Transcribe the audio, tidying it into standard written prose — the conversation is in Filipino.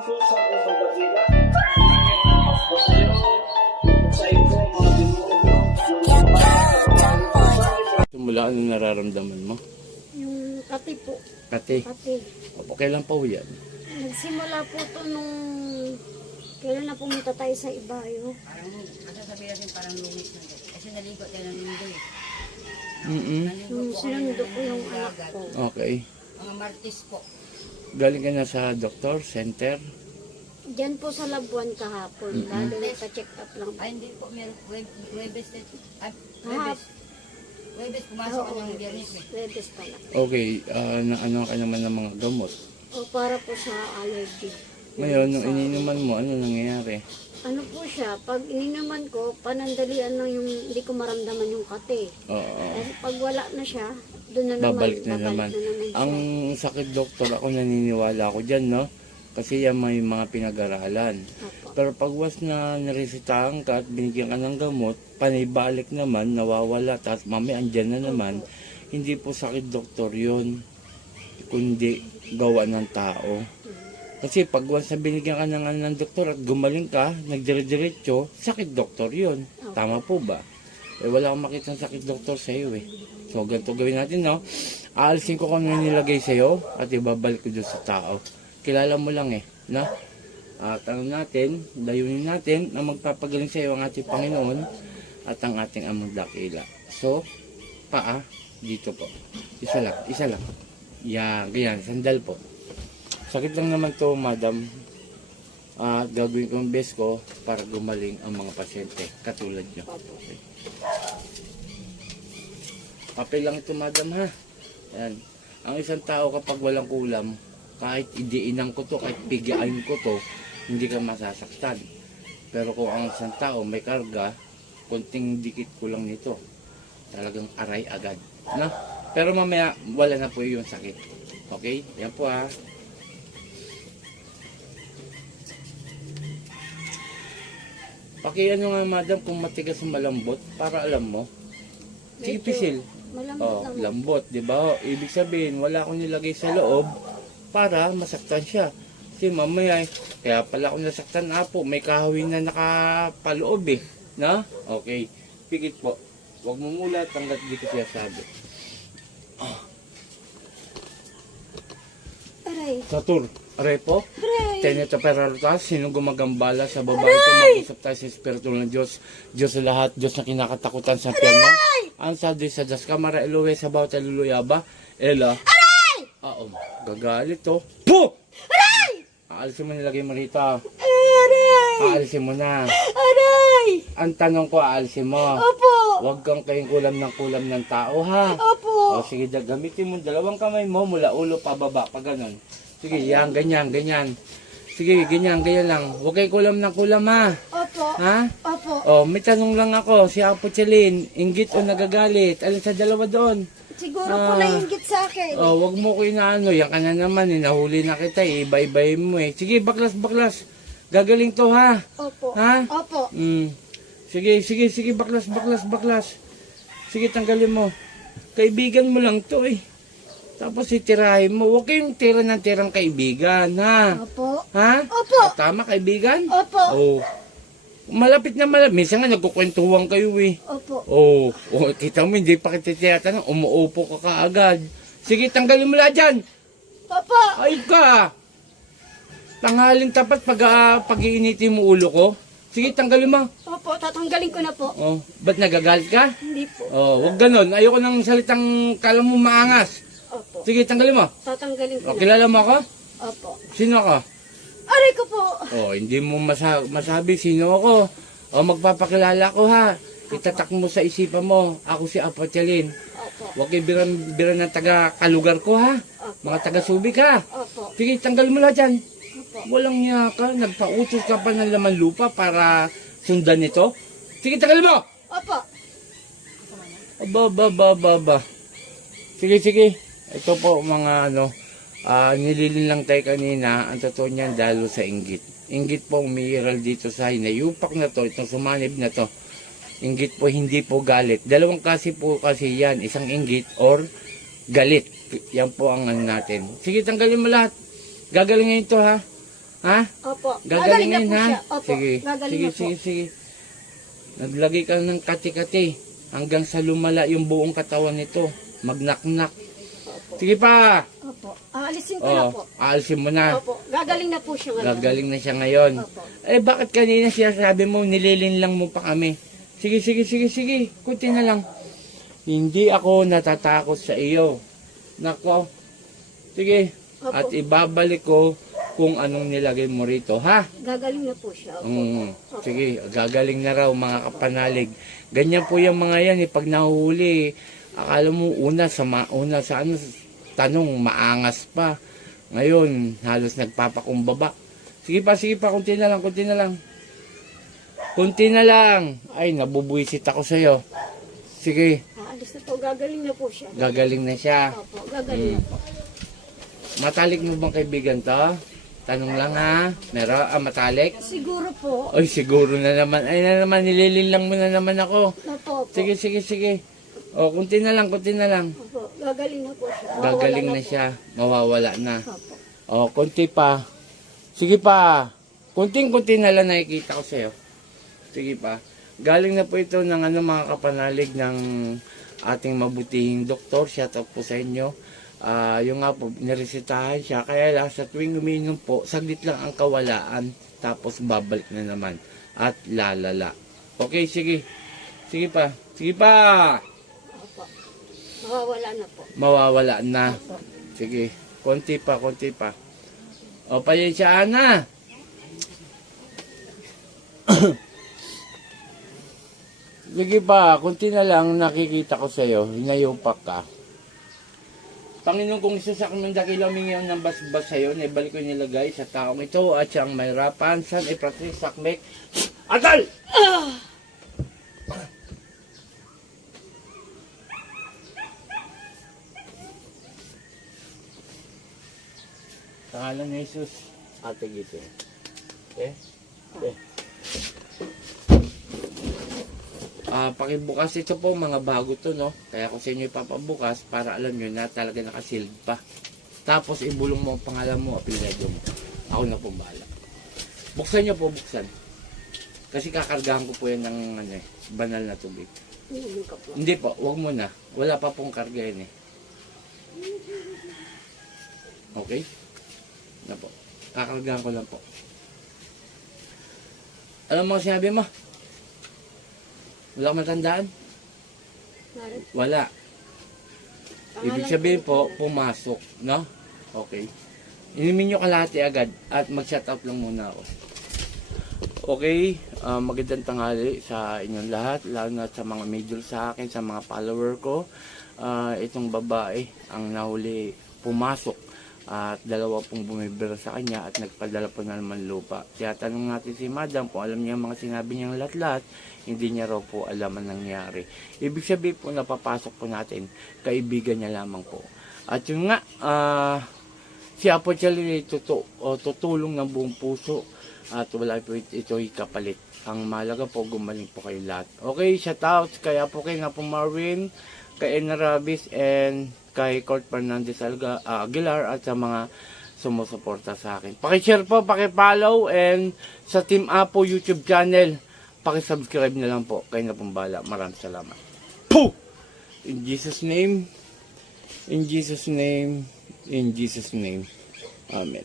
pusa ko sa dakila. Ang sa iyo, sa iyo, mga demonyo, Simula, anong nararamdaman mo? Yung kati po. Kati. Kati. Opo, kailan pa ho yan? Nagsimula po to nung kailan na pumunta tayo sa Ibayo. Parang, masasabi natin parang lumit na din. Kasi naligo tayo ng linggo eh. Naligo Nung po kami sinundo ko ng yung anak dagat. ko. Okay. Mga Martes po. Galing ka na sa doktor, center? Diyan po sa Labuan kahapon. Lalo nagpa-check up lang. Ay, hindi po. Meron Webes. Ay, Kahap. Webes. Pumasok ka ng biyernes eh. Redes pala. Okay, na ano ka naman ng mga gamot. O para po sa allergy. Ngayon, nung ininuman mo, ano nangyayari? Ano po siya, pag ininuman ko, panandalian lang yung hindi ko maramdaman yung kati. Oo. Kasi pag wala na siya, doon na naman. Babalik na naman. siya. Ang sakit doktor, ako naniniwala ako dyan, no? Kasi yan may mga pinag-aralan. Opo. Pero pag was na naresetahan ka at binigyan ka ng gamot, panibalik naman, nawawala, tapos mamaya andyan na naman, hindi po sakit doktor yun, kundi gawa ng tao. Kasi pag once na binigyan ka ng doktor at gumaling ka, nagdire-diretso, sakit doktor yun. Tama po ba? Eh wala akong makita ng sakit doktor sa iyo eh. So ganito gawin natin, no? Aalisin ko kung ano nilagay sa iyo at ibabalik ko doon sa tao. Kilala mo lang eh, no? At ano natin, layunin natin na magpapagaling sa iyo ang ating Panginoon at ang ating amang dakila. So, paa, dito po. Isa lang. Yan, ganyan, sandal po. Sakit lang naman to, madam. Gagawin ko ang best ko para gumaling ang mga pasyente, katulad nyo. Okay. Papel lang ito, madam, ha? Yan. Ang isang tao kapag walang kulam, kahit idiinan ko to, kahit pigiain ko to, hindi ka masasaktan. Pero kung ang isang tao may karga, konting dikit ko lang nito, talagang aray agad. No? Pero mamaya, wala na po yung sakit. Okay? Yan po, ha? Pakiano nga, madam, kung matigas ang malambot, para alam mo. Sige, Medyo pisil. Malambot lang. Lambot, di ba? Ibig sabihin, wala akong nilagay sa loob para masaktan siya. Kasi mamaya, kaya pala ako nasaktan apo, may kahawin na nakapaloob eh. Na? Okay. Pikit po. Huwag mo mulat hanggat di ko siya sabi. Aray. Satur, aray po. Aray. Teneta peraltas, sino gumagambala sa babae ko, mag-usap tayo sa Espiritu ng Diyos. Diyos sa lahat, Diyos na kinakatakutan sa piano. Ang sabi sa Diyos, kamara elowe sa bawat aluluyaba. Ela. Aray! Gagalit to. Po! Aray! Aalisin mo nilagay mo rito. Aray. Aalisin mo na. Aray. Ang tanong ko, aalisin mo. Opo. Huwag kang kayong kulam ng tao, ha? Opo. O sige, gamitin mo dalawang kamay mo mula ulo pa baba, pa ganun. Sige, yan, ganyan. Sige, ganyan lang. Huwag kayong kulam, ha? Opo. Ha? Opo. Oh, may tanong lang ako, si Apo Chalin, inggit o nagagalit? Alin sa dalawa doon? Siguro po nainggit sa akin. Oh, wag mo ko inaano, yan ka na naman, nahuli na kita, iba-ibahin mo eh. Sige, baklas. Gagaling to, ha? Opo. Ha? Opo. Sige, baklas. Sige, tanggalin mo. Kaibigan mo lang to eh. Tapos itirahin mo. Huwag kayong tira ng tirang kaibigan, ha? Opo. Ha? Opo. Tama, kaibigan? Opo. Oh. Malapit na malapit. Minsan nga nagkukwentuhan kayo eh. Opo. Oh, kita mo, hindi pa kita tinatanong. Umuupo ka kaagad. Sige, tanggalin mo lahat dyan. Opo. Ay ka! Tanghalin tapat pag iinitin mo ulo ko. Sige, tanggalin mo. Opo, tatanggalin ko na po. Oh, ba't nagagalit ka? Hindi po. Oh, wag ganon. Ayoko ng salitang kala mo maangas. Opo. Sige, tanggalin mo. Tatanggalin ko Oh, na. kilala mo ako? Opo. Sino ka? Aray ko po. Oh, hindi mo masabi sino ako. Oh, magpapakilala ko, ha. Itatak mo sa isipan mo. Ako si Apo Chalin. Opo. Huwag kayo biran ng taga-kalugar ko, ha. Opo. Mga taga-Subic, ha. Opo. Sige, tanggalin mo lahat dyan. Opo. Walang niya ka. Nagpautos ka pa ng laman lupa para sundan ito. Sige, tanggalin mo. Opo. Aba. Sige. Ito po mga nililin lang tayo kanina. Ang totoo niyan dahil sa inggit. Inggit po umiiral dito sa hinayupak na to. Itong sumanib na to. Inggit po, hindi po galit. Dalawang kasi po kasi yan. Isang inggit or galit. Yan po ang ano natin. Sige, tanggalin mo lahat. Gagalingin ito, ha. Ha? Opo. Gagalingin na po ha? siya. Opo. Sige. Gagaling Sige, na po. sige, sige. Naglagay ka ng kati-kati hanggang sa lumala yung buong katawan nito. Magnaknak. Opo. Sige pa. Opo. Aalisin ko na po. Aalisin mo na. Opo. Gagaling na po siya ngayon. Gagaling na siya ngayon. Opo. Eh, bakit kanina siya sabi mo, nililin lang mo pa kami? Sige, sige, sige, sige. Kunti na lang. Hindi ako natatakot sa iyo. Nako. Sige. Opo. At ibabalik ko kung anong nilagay mo rito, ha? Gagaling na po siya. Opo. Opo. Sige, gagaling na raw mga kapanalig. Ganyan po yung mga yan, pag nahuhuli, akala mo una sa ano, tanong, maangas pa. Ngayon, halos nagpapakumbaba. Sige pa, kunti na lang, kunti na lang. Kunti na lang. Ay, nabubuisit ako sa'yo. Sige, Aalis na po. Gagaling na po siya. gagaling na siya. Opo. Gagaling na po. Matalik mo bang kaibigan to? Tanong lang ha. Meron, matalik? Siguro po. Ay, siguro na naman. Ay na naman, nililin lang mo na naman ako. Opo. Opo. Sige, sige, sige. O, kunti na lang, kunti na lang. Opo. Gagaling na po siya. Gagaling Mawawala na po. siya. Mawawala na. Opo. O, kunti pa. Sige pa. Kunting-kunti na lang nakikita ko sa'yo. Sige pa. Galing na po ito ng mga kapanalig ng ating mabutihing doktor. Shout out po sa inyo. Yung nga po, niresitahan siya. Kaya lang, sa tuwing umiinom po, saglit lang ang kawalaan. Tapos babalik na naman. At lalala. Okay, sige. Sige pa. Sige pa. Opo. Mawawala na po. Mawawala na. Opo. Sige. Konti pa, konti pa. O, payensyaan na. Sige pa, konti na lang nakikita ko sa'yo. Hinayupak ka. Panginoon, kung isa sa kaming dakilang mingayon ng basbas sa'yo, naibalik ko nilagay sa taong ito at siyang may rapan, san ipratris sakmek. Atal! Sa ngalan ni Jesus, ate gising. Okay? Okay. Pakibukas ito po, mga bago to, no? Kaya ko sa inyo ipapabukas para alam nyo na talaga nakasealed pa. Tapos ibulong mo ang pangalan mo, apelyido mo. Ako na po bahala. Buksan nyo po, buksan. Kasi kakargahan ko po yan ng banal na tubig. Inumin ko po. Hindi po, wag mo na. Wala pa pong karga yan eh. Okay? Na po. Kakargahan ko lang po. Alam mo sinabi mo? Wala kang matandaan? Narin. Wala. Ibig sabihin po, pumasok, no? Okay. Inimin nyo kalahati agad at mag-shut up lang muna ako. Okay, magandang tanghali sa inyong lahat, lalo na sa mga major sa akin, sa mga follower ko. Itong babae ang nahuli pumasok at dalawa pong bumibira sa kanya at nagpadala po na naman lupa. Kaya tanong natin si madam kung alam niya ang mga sinabi niyang lahat-lahat, hindi niya raw po alam ang nangyari. Ibig sabihin po napapasok po natin, kaibigan niya lamang po. At yun nga, si Apo Chalili tutulong ng buong puso at wala po ito'y kapalit. Ang mahalaga po, gumaling po kayo lahat. Okay, shout out kay Apo kay Apo Marvin, kay Ena Rabis, and kay Court Fernandez Aguilar at sa mga sumusuporta sa akin. Paki-share po, paki-follow, and sa Team Apo YouTube channel, paki-subscribe na lang po. Kayo na pong bahala. Maraming salamat. Pooh! In Jesus' name, in Jesus' name, in Jesus' name. Amen.